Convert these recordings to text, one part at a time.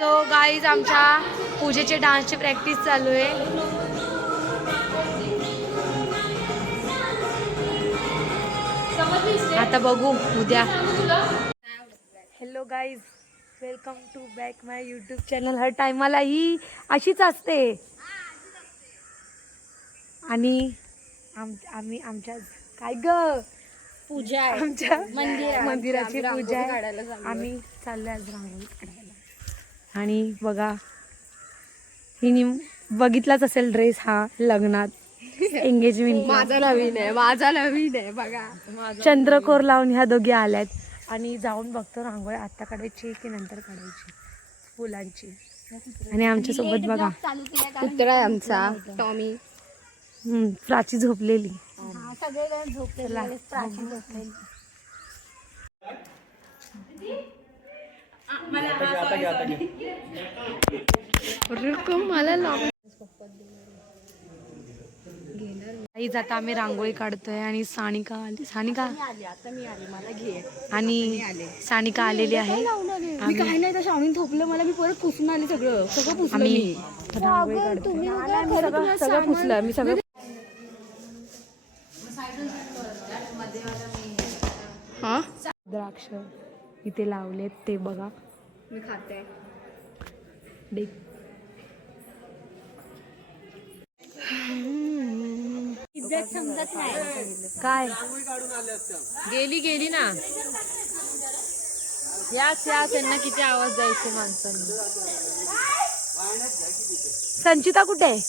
तो गाईज आमच्या पूजेचे डान्सची प्रॅक्टिस चालू आहे. आता बघू उद्या. Hello guys, welcome to back my YouTube channel. हर टायमाला ही अशीच असते आणि आम्ही आमच्या काय ग पूजा आहे, आमच्या मंदिराची पूजा आहे. आम्ही चाललोय आज रांगोळी काढायला. आणि बघा हिने बघितलाच असेल ड्रेस हा लग्नात एंगेजमेंट माझा नवीन आहे बघा. चंद्रकोर लावून ह्या दोघी आल्यात. आणि जाऊन बघतो रांगोळी आता काढायची की नंतर काढायची फुलांची. आणि आमच्या सोबत बघा कुत्रा आहे आमचा टॉमी. प्राची झोपलेली. सगळेजण झोपलेले, प्राची झोपलेली. आईच आता आम्ही रांगोळी काढतोय आणि सानिका आली. सानिका आता मी आली, मला घे. आणि सानिका आलेली आहे. मी काय नाही तर शावणीन थोपलं मला, मी परत पुसून आली. सगळं पुसलं आम्ही मी. रांगोळी काढतोय. सगळं पुसलं मी सगळं. हा द्राक्ष इथे लावलेत ते बघा. मी खाते. इज्जत समजत नाही काय गेली ना. याच त्यांना किती आवाज द्यायचे माणसांनी. संचिता कुठे आहे?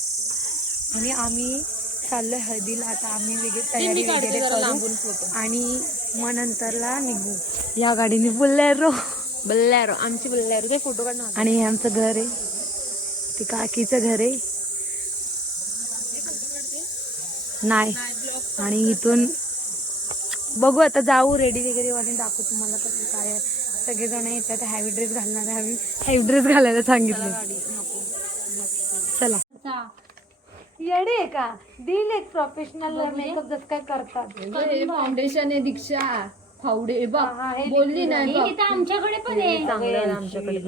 आणि आम्ही चाललोय हळदीला. आता आम्ही तयारी वगैरे करू आणि मग नंतरला निघू. या गाडीने बुल्लेरो आमची बोलल्यारो ते फोटो काढणार. आणि हे आमचं घर आहे, ते काकीचं घर आहे. नाही आणि इथून बघू आता जाऊ रेडी वगैरे आणि दाखवू तुम्हाला कसं काय. सगळेजण येतात हॅवी ड्रेस घालणार आहे. आम्ही हॅवी ड्रेस घालायला सांगितलं. चला. येडे आहे का दिल एक प्रोफेशनल मेकअप जसं काय करतात. फाउंडेशन आहे दीक्षा फावडे बोलली नाही. आमच्याकडे पण आहे. चांगलं आहे आमच्याकडे.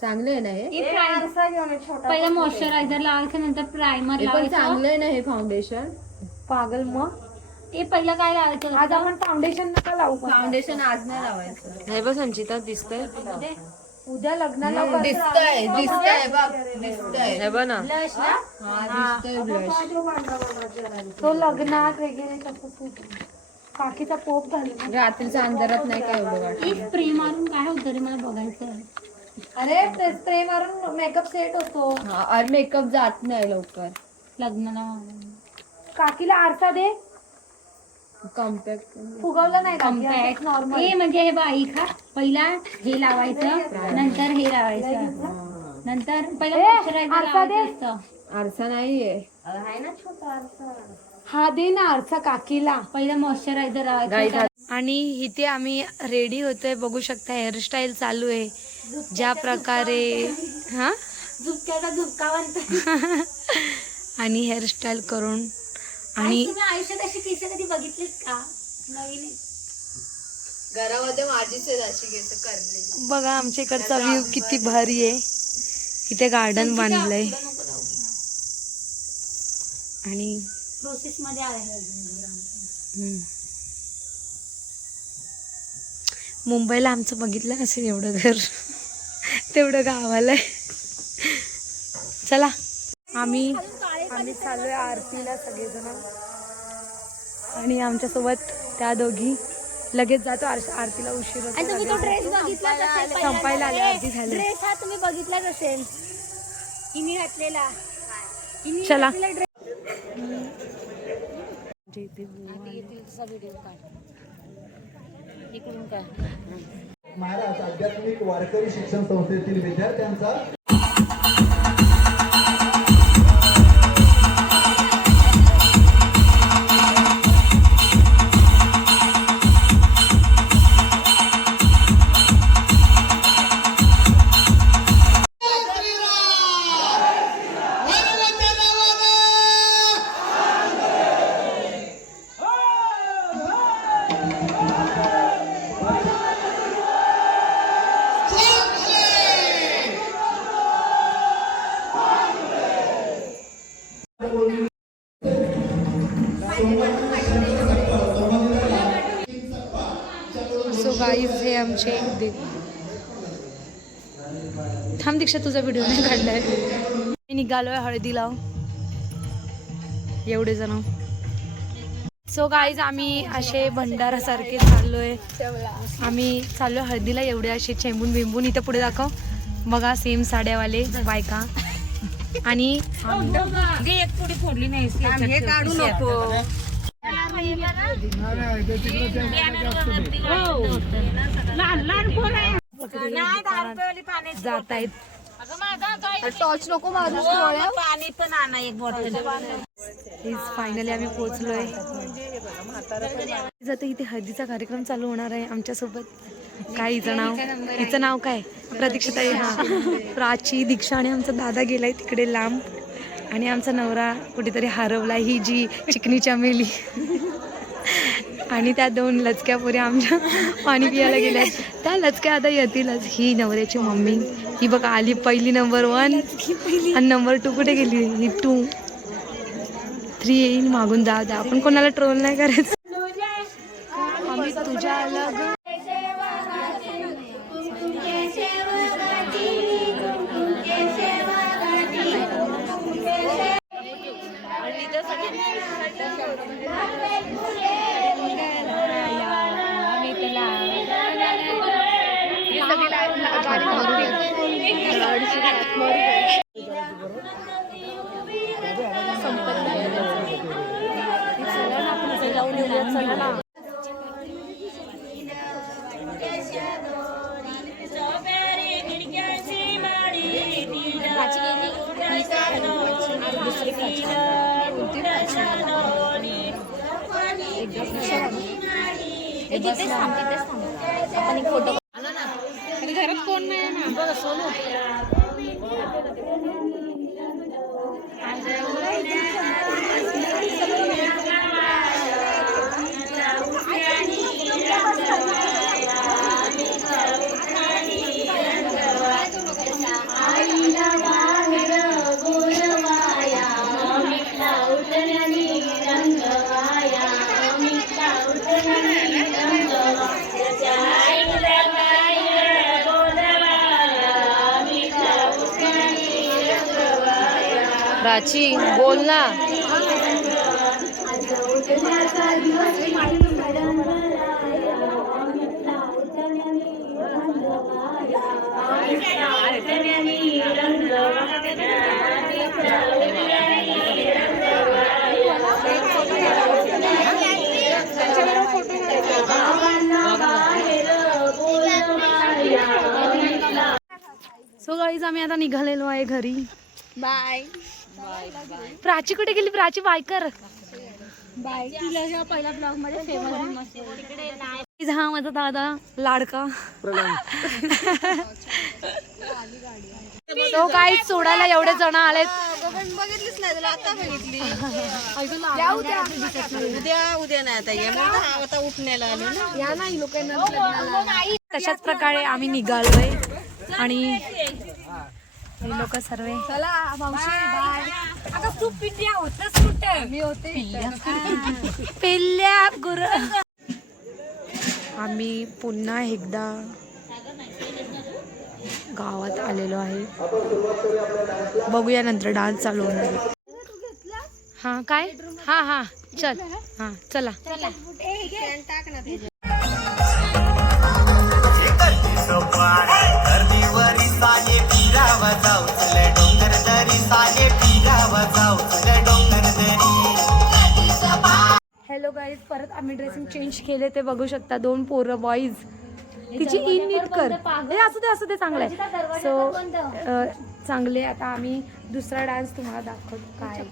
चांगलं आहे ना हे. पहिला मॉइश्चरायझर लावायचं नंतर प्रायमर लावायचं. चांगलं आहे ना हे फाउंडेशन. पागल मग हे पहिलं काय लावायचं? आज आपण फाउंडेशन नका लावू. फाउंडेशन आज नाही लावायचं. नाही बघ संचिता दिसतंय. उद्या लग्नाला दिसतंय हे बघ ना. ब्लश ना. तो लग्नात वगैरे तसंच काकीचा पोप घालून रात्रीच्या अंधारात नाही काय एवढं वाटत. एक स्प्रे मारून काय होतं रे मला बघायचं. अरे ते स्प्रे मारून मेकअप सेट होतो. अरे मेकअप जात नाही लवकर लग्नाला. काकीला आरसा दे. कॉम्पॅक्ट फुगवलं नाही कॉम्पॅक्ट नॉर्मल. हे म्हणजे हे बाई का पहिला हे लावायचं नंतर हे लावायचं नंतर पहिला मॉइश्चरायझर आरसा दे. लावायचं असतं. आरसा नाहीये. आहे ना छोटा आरसा. हा दे ना आरसा काकीला. पहिला मॉइश्चरायझर लावायचं. आणि इथे आम्ही रेडी होतोय बघू शकता. हेअरस्टाईल चालू आहे ज्या प्रकारे. हा झुपक्याचा झुपका म्हणतात. आणि हेअरस्टाईल करून आणि तुम्ही आयुष्यात अशी केस कधी बघितलीत का? नवीन घरामध्ये माझीच अशी केस करलेली. बघा आमच्या इकडचा व्ह्यू किती भारी आहे. इथे गार्डन बांधलंय आणि प्रोसेस मध्ये आहे. मुंबईला आमचं बघितलं नसेल एवढं घर. तेवढं गावाला आहे. चला आम्ही चाललोय आरतीला सगळेजण. आणि आमच्यासोबत त्या दोघी लगेच जातो आरतीला. उशीर आणि तुम्ही तो ड्रेस बघितलाच असेल. संपायला आले. आरती झाली. ड्रेस हा तुम्ही बघितलाच असेल. हिने घातलेला. चला महाराज आध्यात्मिक वारकरी शिक्षण संस्थेतील विद्यार्थ्यांचा आमचे थांब दीक्षा, तुझा व्हिडिओ नाही काढलाय. निघालोय हळदीला एवढे जण. सो गाईज आम्ही असे भंडारासारखे चाललोय. आम्ही चाललोय हळदीला एवढे असे चेंबून बिंबून. इथं पुढे दाखव बघा, सेम साड्यावाले बायका. आणि एक पुडी फोडली नाही काढू नको. जात आहेत. टॉर्च नको मारू, पाणी पण आणा एक बॉटल. फायनली आम्ही पोहोचलोय. जाते इथे हळदीचा कार्यक्रम चालू होणार आहे आमच्यासोबत. काय हिचं नाव काय? प्रतीक्षाताई. हा, प्राची, दीक्षा आणि आमचा दादा गेलाय तिकडे लांब. आणि आमचा नवरा कुठेतरी हरवला. ही जी चिकनी चमेली आणि त्या 2 लचक्या पुऱ्या आमच्या पाणी पियाला गेल्या. त्या लचक्या आता येतीलच. ही नवऱ्याची मम्मी, ही बघा आली पहिली नंबर 1. आणि नंबर 2 कुठे गेली? ही 2, 3 येईल मागून. जा आपण कोणाला ट्रोल नाही करायचं. आम्ही तुझ्या घरात कोण नाही ना. बघा सोनू. प्राची बोल ना. सो गाईज आम्ही आता निघालेलो आहे घरी. बाय. प्राची कुठे गेली? प्राची बाय कर. बाय. तिला पहिल्या ब्लॉग मध्ये फेमस. हा माझा दादा लाडका. तो काही सोडायला एवढे जण आलेत. बघितलीच नाही तुला, आता बघितली. उद्या नाही आता उठण्याला आले ना. या नाही लोकांना. तशाच प्रकारे आम्ही निघालोय. आणि हे लोक सर्व तू पिल्ल्या होतच कुठे? मी होते पिल्ल्या गुरु. आम्ही पुन्हा एकदा गावात आलेलो आहे. बघूया नंतर डान्स चालू होणार आहे. हा काय? हा हा चल. हा चला. हॅलो गाईज, परत आम्ही ड्रेसिंग चेंज केले ते बघू शकता. 2 पोरं बॉईज. तिची इन नीट कर. हे असू दे चांगलं आहे. सो चांगले. आता आम्ही दुसरा डान्स तुम्हाला दाखवतो काय.